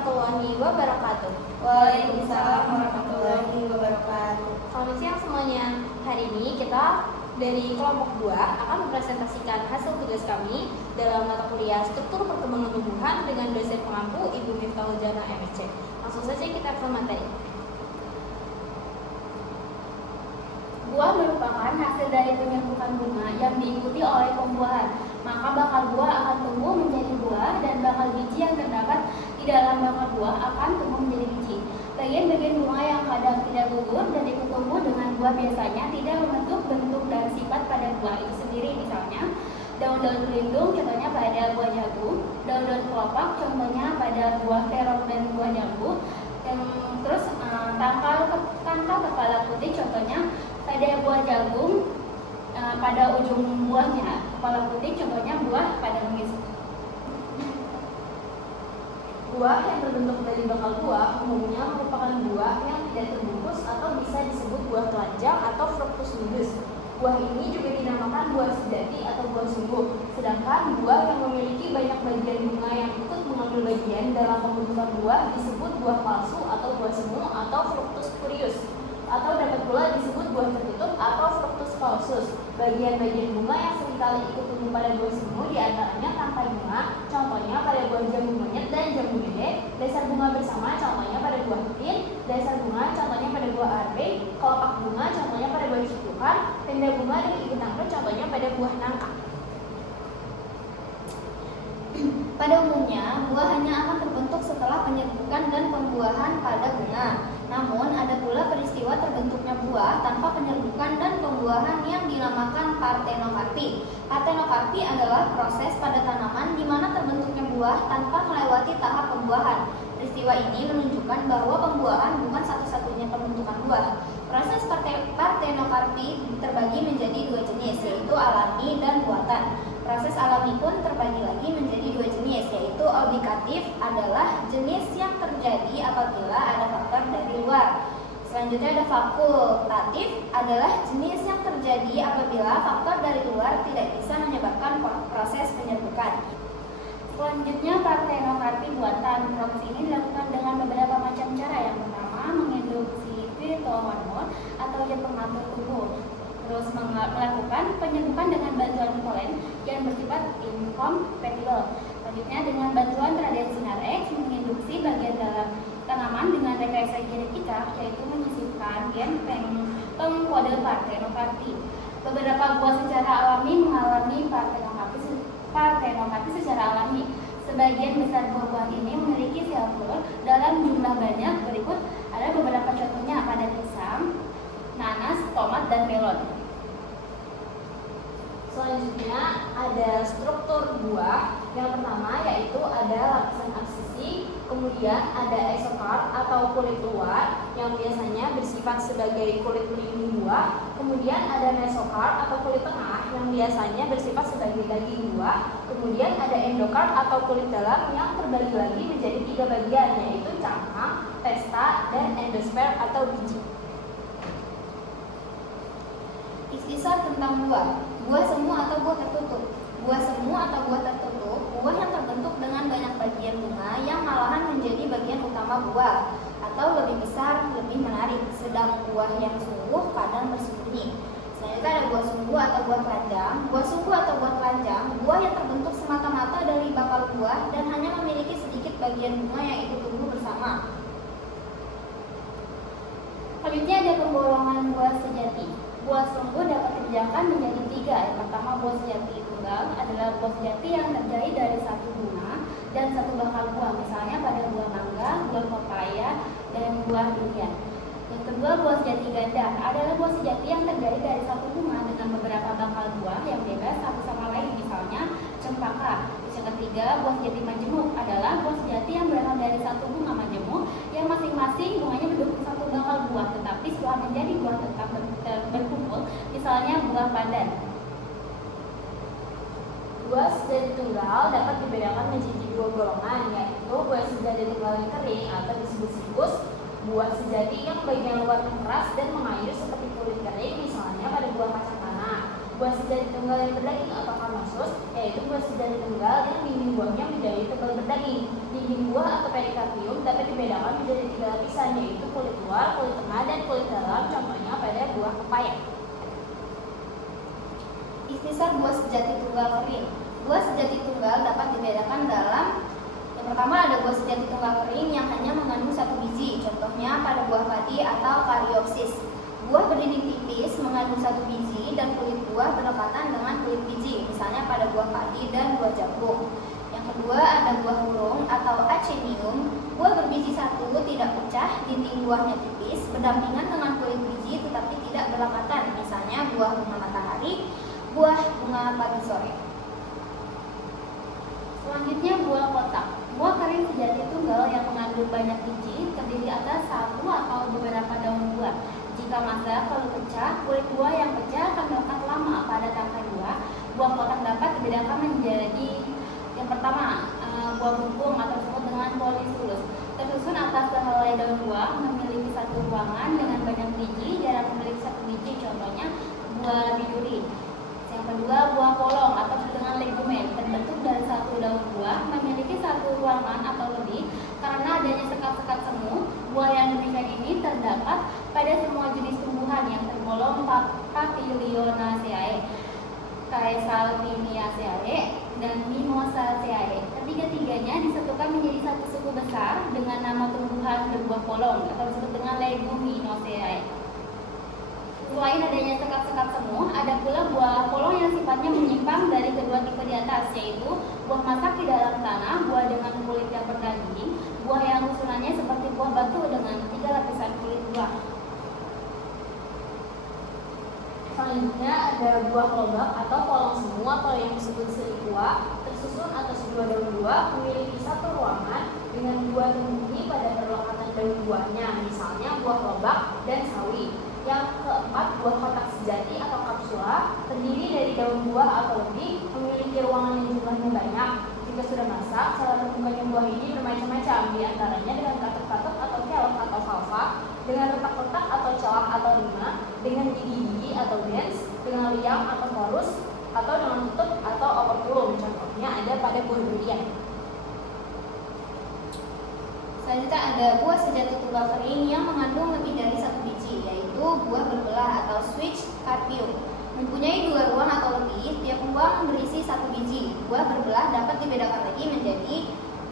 warahmatullahi wabarakatuh. Waalaikumsalam warahmatullahi wabarakatuh. Selamat siang semuanya. Hari ini kita dari kelompok 2 akan mempresentasikan hasil tugas kami dalam mata kuliah Struktur Perkembangan Tumbuhan dengan dosen pengampu Ibu Miftahul Jannah MSc. Langsung saja kita ke materi. Buah merupakan hasil dari penyerbukan bunga yang diikuti oleh pembuahan. Maka bakal buah akan tumbuh menjadi buah dan bakal biji yang terdapat di dalam bakal buah akan tumbuh menjadi biji. Bagian-bagian bunga yang kadang tidak gugur dan ikut tumbuh dengan buah biasanya tidak membentuk bentuk dan sifat pada buah itu sendiri. Misalnya daun-daun pelindung contohnya pada buah jagung, daun-daun kelopak contohnya pada buah terong dan buah jambu, dan terus tangkal kepala putih contohnya pada buah jagung, pada ujung buahnya kepala putih contohnya buah pada nangis. Buah yang terbentuk dari bakal buah umumnya merupakan buah yang tidak terbungkus atau bisa disebut buah telanjang atau fructus nudus. Buah ini juga dinamakan buah sejati atau buah sungguh. Sedangkan buah yang memiliki banyak bagian bunga yang ikut mengambil bagian dalam pembentukan buah disebut buah palsu atau buah semu atau fructus spurious. Atau dapat pula disebut buah tertutup atau fructus falsus. Bagian-bagian bunga yang seringkali ikut tumbuh pada buah semu diantaranya tangkai bunga, contohnya pada buah jambu monyet dan jambu dede, dasar bunga bersama, contohnya pada buah tin, dasar bunga, contohnya pada buah arbe, kelopak bunga, contohnya pada buah cikukan, tenda bunga dan ibu tangkar, contohnya pada buah nangka. Pada umumnya, buah hanya akan terbentuk setelah penyerbukan dan pembuahan pada bunga. Namun, ada pula peristiwa terbentuknya buah tanpa penyerbukan dan pembuahan yang dinamakan partenokarpi. Partenokarpi adalah proses pada tanaman di mana terbentuknya buah tanpa melewati tahap pembuahan. Peristiwa ini menunjukkan bahwa pembuahan bukan satu-satunya pembentukan buah. Proses partenokarpi terbagi menjadi dua jenis, yaitu alami dan buatan. Proses alami pun terbagi lagi menjadi dua jenis, yaitu obligatif adalah jenis yang terjadi apabila ada faktor dari luar. Selanjutnya ada fakultatif adalah jenis yang terjadi apabila faktor dari luar tidak bisa menyebabkan proses penyerbukan. Selanjutnya partenokarpi buatan. Proses ini dilakukan dengan beberapa macam cara. Yang pertama, menginduksi fitohormon atau zat pengatur tubuh. Terus melakukan penyerbukan dengan bantuan polen yang bersifat incompatible. Selanjutnya dengan bantuan radiasi sinar X menginduksi bagian dalam tanaman dengan rekayasa genetika, yaitu menyisipkan gen pengkode partenokarpi. Beberapa buah secara alami mengalami partenokarpi secara alami. Sebagian besar buah-buahan ini memiliki sel telur dalam jumlah banyak. Berikut ada beberapa contohnya pada pisang, nanas, tomat, dan melon. Selanjutnya ada struktur buah. Yang pertama yaitu ada lapisan absisi, kemudian ada exocarp atau kulit luar yang biasanya bersifat sebagai kulit pelindung buah. Kemudian ada mesocarp atau kulit tengah yang biasanya bersifat sebagai daging buah. Kemudian ada endocarp atau kulit dalam yang terbagi lagi menjadi 3 bagian, yaitu cangkang, testa, dan endosper atau biji. Ikhtisar tentang buah. Buah semu atau buah tertutup. Buah semu atau buah tertutup, buah yang terbentuk dengan banyak bagian bunga yang malahan menjadi bagian utama buah, atau lebih besar, lebih menarik. Sedang buah yang sungguh kadang bersembunyi. Selanjutnya ada buah sungguh atau buah telanjang. Buah sungguh atau buah telanjang, buah yang terbentuk semata-mata dari bakal buah dan hanya memiliki sedikit bagian bunga yang ikut tumbuh bersama. Selanjutnya ada penggolongan buah sejati. Buah sungguh dapat dibedakan menjadi 3. Yang pertama, buah sejati tunggal adalah buah sejati yang terdiri dari satu bunga dan satu bakal buah, misalnya pada buah mangga, buah pepaya, dan buah durian. Yang kedua, buah sejati ganda adalah buah sejati yang terdiri dari satu bunga dengan beberapa bakal buah yang bebas satu sama lain, misalnya cempaka. Yang ketiga, buah sejati majemuk adalah buah sejati yang berasal dari satu bunga majemuk yang masing-masing bunganya mendukung satu bakal buah, tetapi setelah menjadi buah tetap berkumpul, misalnya buah pandan. Buah sejati tunggal dapat dibedakan menjadi 2 golongan, yaitu buah sejati tunggal yang kering atau disebut sikus, buah sejati yang bagian luar keras dan mengalir seperti kulit kering, misalnya pada buah kacang tanah. Buah sejati tunggal yang berdaging atau karnosus, yaitu buah sejati tunggal yang dinding buahnya menjadi tebal berdaging. Di Dinding buah atau perikarpium dapat dibedakan menjadi 3 lapisan, yaitu kulit luar, kulit tengah, dan kulit dalam. Contohnya pada buah pepaya. Ikhtisar buah sejati tunggal kering. Buah sejati tunggal dapat dibedakan dalam: yang pertama ada buah sejati tunggal kering yang hanya mengandung 1 biji. Contohnya pada buah padi atau Caryopsis. Buah berdinding tipis mengandung 1 biji dan kulit buah berdekatan dengan kulit biji. Misalnya pada buah padi dan buah jagung. Yang kedua ada buah burung atau Acinium. Buah berbiji 1 tidak pecah, dinding buahnya tipis, berdampingan dengan kulit biji tetapi tidak berdekatan. Misalnya buah bunga matahari, buah bunga pagi sore. Selanjutnya buah kotak. Buah kering sejati tunggal yang mengandung banyak biji, terdiri atas 1 atau beberapa daun buah. Jika masak lalu pecah, kulit buah yang pecah akan melekat lama pada tangkai buah. Buah kotak dapat dibedakan menjadi: yang pertama, buah bungkung atau disebut dengan polysulus. Tersusun atas sehelai daun buah, memiliki 1 ruangan dengan banyak biji, jarang memiliki 1 biji. Contohnya buah biduri. Yang kedua, buah polong atau disebut dengan legumen, terbentuk dari 1 daun buah, memiliki 1 ruangan atau lebih. Karena adanya sekat-sekat semu, buah yang demikian ini terdapat pada semua jenis tumbuhan yang tergolong Papilionaceae, Caesalpiniaceae, dan Mimosaceae. Ketiga-tiganya disatukan menjadi 1 suku besar dengan nama tumbuhan berbuah polong atau disebut dengan Leguminosae. Selain adanya sekat-sekat semu, ada pula buah polong yang sifatnya menyimpang dari kedua tipe di atas, yaitu buah masak di dalam tanah, buah dengan kulit yang berdaging, buah yang susunannya seperti buah batu dengan 3 lapisan kulit buah. Selanjutnya ada buah lobak atau polong semu atau yang disebut Siliqua, tersusun atas 2 daun buah, memiliki 1 ruangan dengan buah tumbuhi pada perlekatan daun buahnya, misalnya buah lobak dan sawi. Yang keempat, buah kotak sejati atau kapsula, terdiri dari daun buah atau lebih, memiliki ruangan yang jumlahnya banyak. Jika sudah masak, cara terbukanya buah ini bermacam-macam, diantaranya dengan katuk-katuk atau kelop atau valva, dengan retak-retak atau celah atau rima, dengan gigi-gigi atau dens, dengan liang atau porus, atau dengan tutup atau operculum. Contohnya ada pada buah durian. Selanjutnya ada buah sejati tunggal kering yang mengandung lebih dari 1 biji, yaitu buah berbelah atau switch carpium. Mempunyai 2 ruang atau lebih, tiap ruang berisi 1 biji. Buah berbelah dapat dibedakan lagi menjadi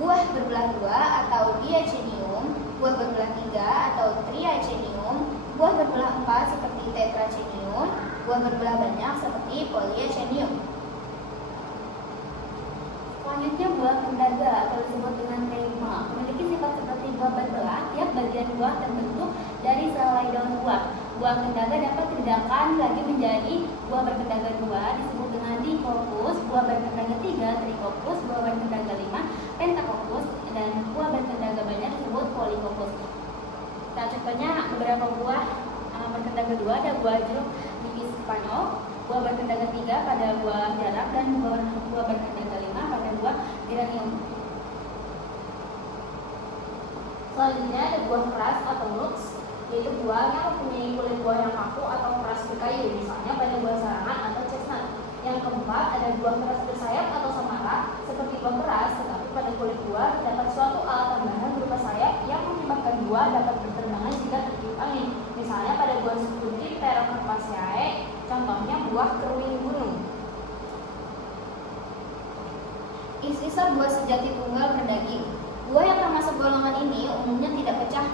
buah berbelah 2 atau Diacinium, buah berbelah 3 atau Triacinium, buah berbelah 4 seperti Tetracinium, buah berbelah banyak seperti Polyacinium. Selanjutnya buah kendaga atau disebut dengan reuma, memiliki sifat seperti buah berbelah. Tiap bagian buah terbentuk dari sehelai daun buah. Buah kendaga dapat dibedakan lagi menjadi buah berkendaga 2 disebut dengan Dicoccus, buah berkendaga 3 Tricoccus, buah berkendaga 5 Pentacoccus, dan buah berkendaga banyak disebut Polycoccus. Nah, contohnya beberapa buah berkendaga 2 ada buah jeruk nipis Spanyol, buah berkendaga 3 pada buah jarak, dan buah berkendaga 5 pada buah geranium. Selanjutnya ada buah keras atau nux, yaitu buah yang mempunyai kulit buah yang kaku atau keras berkayu, misalnya pada buah sarangan atau chestnut. Yang keempat ada buah keras bersayap atau samara, seperti buah keras, tetapi pada kulit buah terdapat suatu alat tambahan berupa sayap yang menyebabkan buah dapat berterbangan jika tertiup angin, misalnya pada buah sekundi Pterocarpaceae, contohnya buah keruing gunung. Ikhtisar buah sejati tunggal berdaging. Buah yang termasuk golongan ini umumnya tidak pecah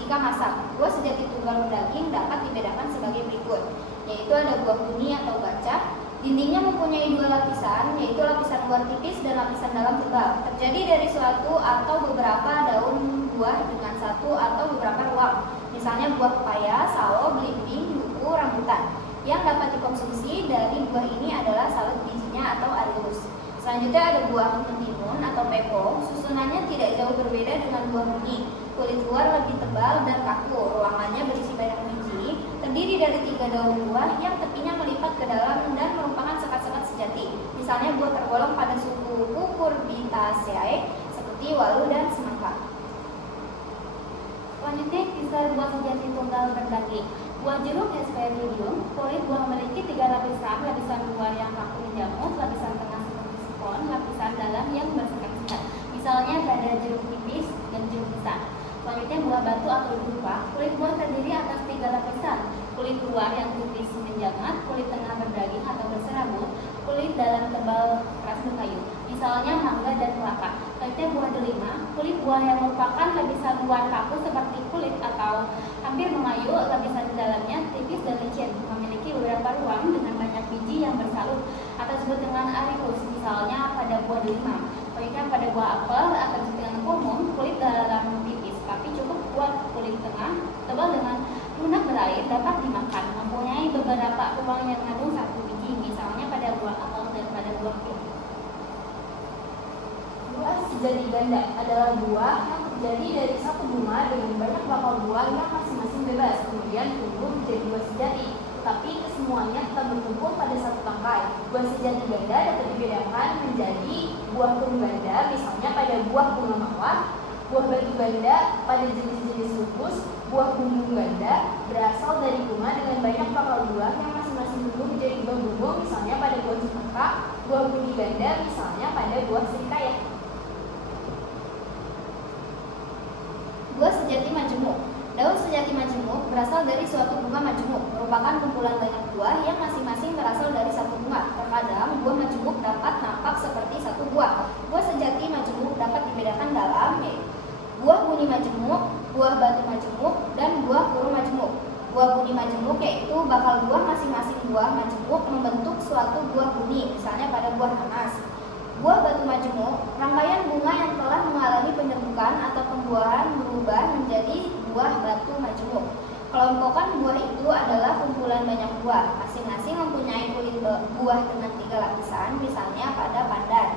jika masak. Buah sejati tunggal berdaging dapat dibedakan sebagai berikut, yaitu ada buah buni atau gacah. Dindingnya mempunyai 2 lapisan, yaitu lapisan luar tipis dan lapisan dalam tebal. Terjadi dari suatu atau beberapa daun buah dengan 1 atau beberapa ruang. Misalnya buah pepaya, sawo, belimbing, duku, rambutan. Yang dapat dikonsumsi dari buah ini adalah salad bijinya atau arillus. Selanjutnya ada buah mentimun atau pepong. Susunannya tidak jauh berbeda dengan buah buni. Kulit luar lebih tebal dan kaku. Ruangannya berisi banyak biji. Terdiri dari 3 daun buah yang tepinya melipat ke dalam dan merupakan sekat-sekat sejati. Misalnya buah tergolong pada suku Cucurbitaceae seperti walu dan semangka. Selanjutnya kisah buah sejati tunggal berdaging. Buah jeruk Hesperidium, kulit buah memiliki 3 lapisan, lapisan luar yang kaku menjamur, lapisan tengah seperti spon, lapisan dalam yang bersekat-sekat. Misalnya pada jeruk buah batu atau dupa, kulit buah terdiri atas 3 lapisan. Kulit luar yang tipis menjangat, kulit tengah berdaging atau berserabut, kulit dalam tebal keras berkayu. Misalnya mangga dan kelapa. Selanjutnya buah delima, kulit buah yang merupakan lapisan luar kaku seperti kulit atau hampir mengayu, lapisan dalamnya tipis dan licin, memiliki beberapa ruang dengan banyak biji yang bersalut atau disebut dengan arillus, misalnya pada buah delima. Selanjutnya pada buah apel atau disebut dengan umum, kulit dalam tipis tapi cukup kuat, kulit tengah tebal dengan lunak berair, dapat dimakan, mempunyai beberapa ruang yang mengandung 1 biji, misalnya pada buah apel dan pada buah pir. Buah sejati ganda adalah buah yang terjadi dari satu bunga dengan banyak bakal buah yang masing-masing bebas, kemudian tumbuh menjadi buah sejati. Tetapi kesemuanya tetap berkumpul pada satu tangkai. Buah sejati ganda dapat dibedakan menjadi buah kurung ganda, misalnya pada buah bunga mawar, buah batu ganda pada jenis-jenis lupus, buah bumbung ganda berasal dari bunga dengan banyak bakal buah yang masing-masing tumbuh menjadi buah bumbung, misalnya pada buah cempaka, buah buni ganda, misalnya pada buah serikaya. Buah sejati majemuk. Daun sejati majemuk berasal dari suatu bunga majemuk, merupakan kumpulan banyak buah yang masing-masing berasal dari satu bunga. Terkadang buah majemuk dapat nampak seperti satu buah. Buah sejati majemuk dapat dibedakan dalam buah buni majemuk, buah batu majemuk, dan buah kurung majemuk. Buah buni majemuk yaitu bakal buah masing-masing buah majemuk membentuk suatu buah buni, misalnya pada buah nanas. Buah batu majemuk, rangkaian bunga yang telah mengalami penyerbukan atau pembuahan berubah menjadi buah batu majemuk. Kelompokan buah itu adalah kumpulan banyak buah, masing-masing mempunyai kulit buah dengan 3 lapisan, misalnya pada pandan.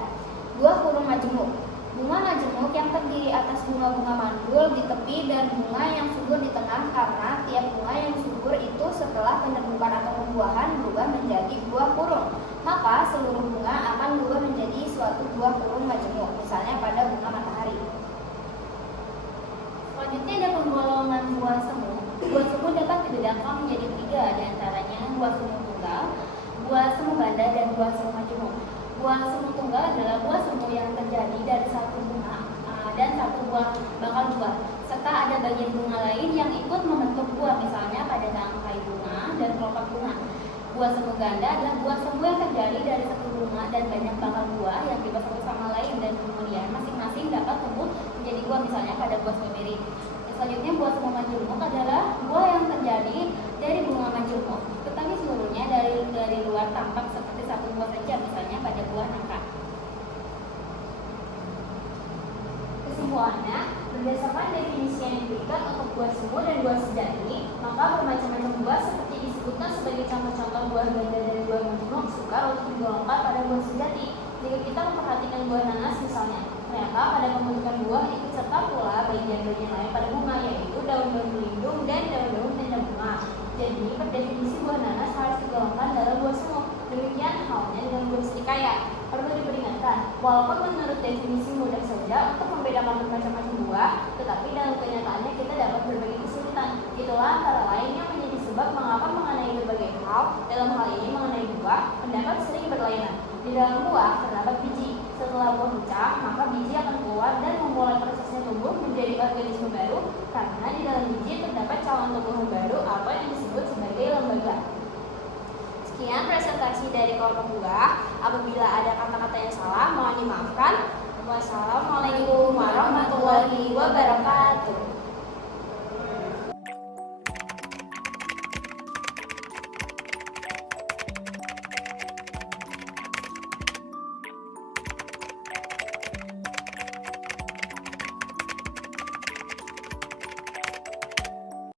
Buah kurung majemuk, bunga majemuk yang terdiri atas bunga-bunga mandul di tepi dan bunga yang subur di tengah, karena tiap bunga yang subur itu setelah penyerbukan atau pembuahan berubah menjadi buah kurung. Maka seluruh bunga akan berubah menjadi suatu buah kurung majemuk, misalnya pada bunga matahari. Selanjutnya ada penggolongan buah semu. Buah semu dapat dibedakan menjadi 3, diantaranya buah semu tunggal, buah semu ganda, dan buah semu majemuk. Buah semu tunggal adalah buah semu yang terjadi dari satu bunga dan satu buah bakal buah, serta ada bagian bunga lain yang ikut membentuk buah, misalnya pada tangkai bunga dan kelopak bunga. Buah semu ganda adalah buah semu yang terjadi dari satu bunga dan banyak bakal buah yang bebas satu sama lain dan kemudian masing-masing dapat tumbuh menjadi buah, misalnya pada buah stroberi. Selanjutnya buah semu majemuk adalah buah yang terjadi dari bunga majemuk, tetapi seluruhnya dari luar tampak seperti satu buah saja, misalnya pada buah nangka. Kesimpulannya, berdasarkan definisi yang diberikan untuk buah semu dan buah sejati, maka bermacam-macam buah seperti disebutkan sebagai contoh-contoh buah ganda dan buah majemuk sukar untuk digolongkan pada buah sejati. Jika kita memperhatikan buah nanas misalnya, ternyata pada pembentukan buah ikut serta pula bagian-bagian lain pada bunga, yaitu daun-daun pelindung dan daun-daun tanda bunga. Jadi, per definisi buah nanas harus digolongkan dalam buah semu. Demikian halnya dengan buah serikaya. Perlu diperingatkan, walaupun menurut definisi mudah saja untuk membedakan bermacam-macam buah, tetapi dalam kenyataannya kita dapat berbagai kesulitan. Itulah antara lain yang menjadi sebab mengapa mengenai berbagai hal, dalam hal ini mengenai buah, pendapat sering berlainan. Di dalam buah terdapat biji. Setelah buah pecah, maka biji akan keluar dan memulai prosesnya tumbuh menjadi organisme baru, karena di dalam biji terdapat calon tumbuhan baru atau yang disebut sebagai lembaga. Sekian presentasi dari kelompok buah. Apabila ada kata-kata yang salah, mohon dimaafkan. Wassalamualaikum warahmatullahi wabarakatuh.